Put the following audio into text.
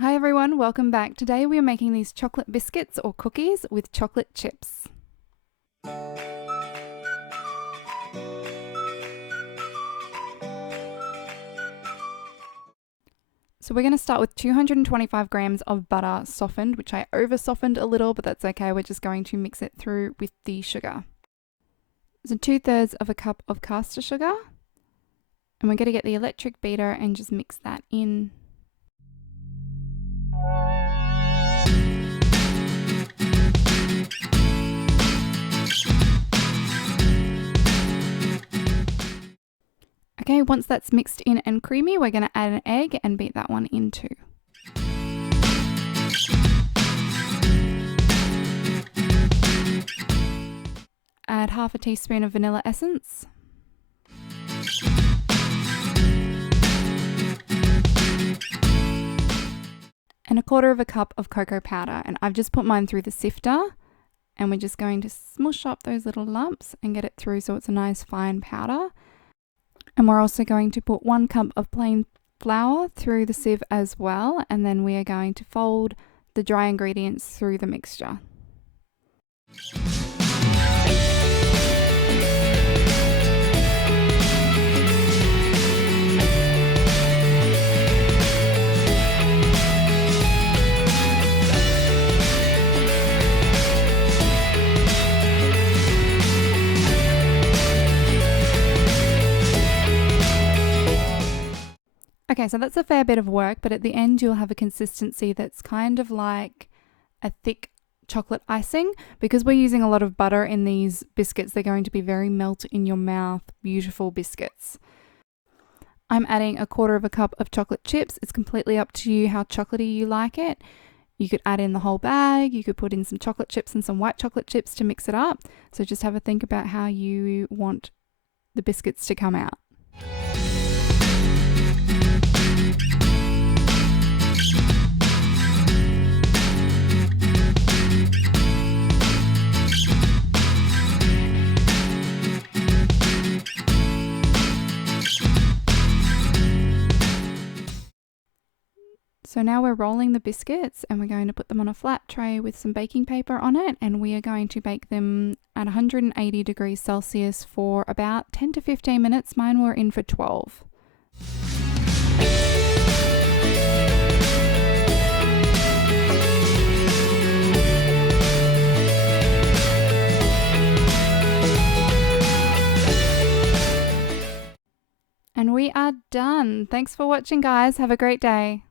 Hi everyone, welcome back. Today we are making these chocolate biscuits or cookies with chocolate chips. So we're going to start with 225 grams of butter softened, which I over softened a little, but that's okay. We're just going to mix it through with the sugar. So 2/3 of a cup of caster sugar. And we're going to get the electric beater and just mix that in. Okay, once that's mixed in and creamy, we're going to add an egg and beat that one in too. Add half a teaspoon of vanilla essence. And 1/4 of a cup of cocoa powder. And I've just put mine through the sifter. And we're just going to smush up those little lumps and get it through so it's a nice fine powder. And we're also going to put 1 cup of plain flour through the sieve as well. And then we are going to fold the dry ingredients through the mixture. Okay, so that's a fair bit of work, but at the end you'll have a consistency that's kind of like a thick chocolate icing. Because we're using a lot of butter in these biscuits, they're going to be very melt in your mouth, beautiful biscuits. I'm adding 1/4 of a cup of chocolate chips. It's completely up to you how chocolatey you like it. You could add in the whole bag, you could put in some chocolate chips and some white chocolate chips to mix it up. So just have a think about how you want the biscuits to come out. So now we're rolling the biscuits and we're going to put them on a flat tray with some baking paper on it, and we are going to bake them at 180 degrees Celsius for about 10 to 15 minutes. Mine were in for 12. And we are done. Thanks for watching, guys. Have a great day.